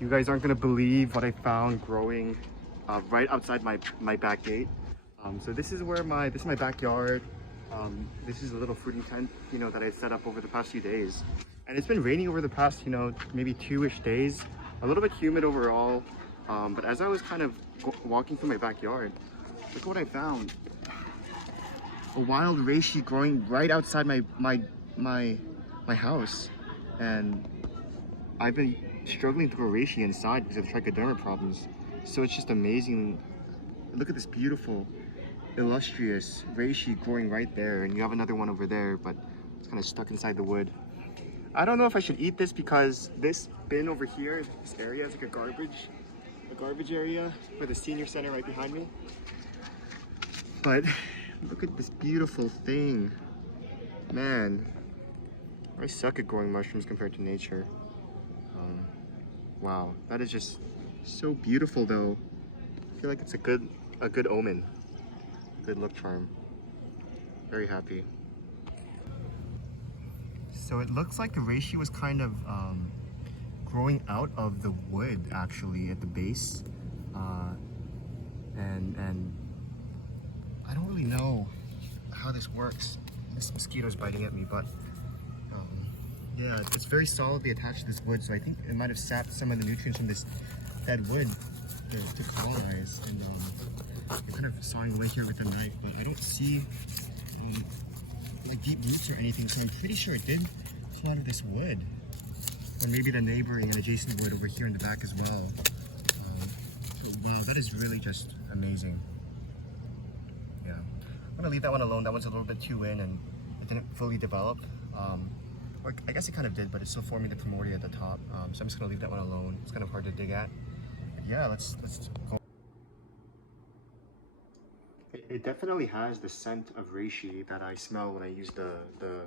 You guys aren't gonna believe what I found growing right outside my back gate. So this is where this is my backyard. This is a little fruiting tent, you know, that I set up over the past few days. And it's been raining over the past, you know, maybe 2-ish days. A little bit humid overall. But as I was kind of walking through my backyard, look what I found. A wild reishi growing right outside my house. And I've been struggling to grow reishi inside because of trichoderma problems. So it's just amazing. Look at this beautiful, illustrious reishi growing right there, and you have another one over there, but it's kind of stuck inside the wood. I don't know if I should eat this because this bin over here, this area is like a garbage area for the senior center right behind me. But look at this beautiful thing. Man, I suck at growing mushrooms compared to nature. Wow, that is just so beautiful though. I feel like it's a good omen, good luck charm. Very happy. So it looks like the reishi was kind of growing out of the wood actually at the base, and I don't really know how this works. This mosquito's biting at me, but yeah, it's very solidly attached to this wood, so I think it might have sapped some of the nutrients from this dead wood to colonize. And I'm kind of sawing away here with a knife, but I don't see like deep roots or anything, so I'm pretty sure it did come out of this wood, or maybe the neighboring and adjacent wood over here in the back as well. So wow, that is really just amazing. Yeah, I'm gonna leave that one alone. That one's a little bit too in and it didn't fully develop. Or I guess it kind of did, but it's still forming the primordia at the top. So I'm just gonna leave that one alone. It's kind of hard to dig at. But yeah, let's go. It definitely has the scent of reishi that I smell when I use the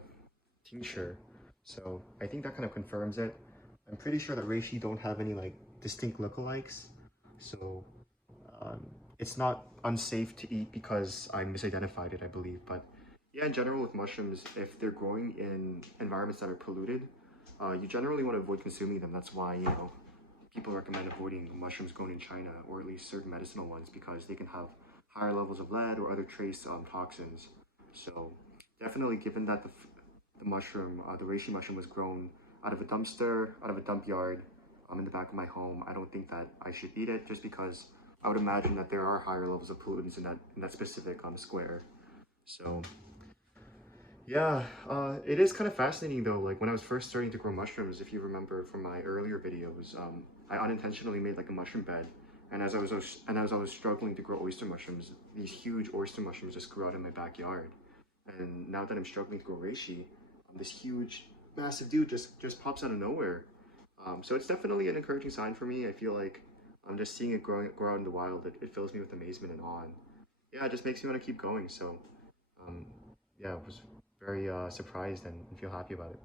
tincture. So I think that kind of confirms it. I'm pretty sure that reishi don't have any like distinct lookalikes. So um, it's not unsafe to eat because I misidentified it, I believe. But yeah, in general with mushrooms, if they're growing in environments that are polluted, you generally want to avoid consuming them. That's why, you know, people recommend avoiding mushrooms grown in China, or at least certain medicinal ones, because they can have higher levels of lead or other trace toxins. So definitely, given that the mushroom, the reishi mushroom was grown out of a dumpster, out of a dump yard, in the back of my home, I don't think that I should eat it just because I would imagine that there are higher levels of pollutants in that specific square. So yeah, it is kind of fascinating though. Like when I was first starting to grow mushrooms, if you remember from my earlier videos, I unintentionally made like a mushroom bed, and as I was struggling to grow oyster mushrooms, these huge oyster mushrooms just grew out in my backyard. And now that I'm struggling to grow reishi, this huge, massive dude just pops out of nowhere. So it's definitely an encouraging sign for me. I feel like I'm just seeing it grow out in the wild. It fills me with amazement and awe. And yeah, it just makes me want to keep going. So um, yeah, I was very surprised and feel happy about it.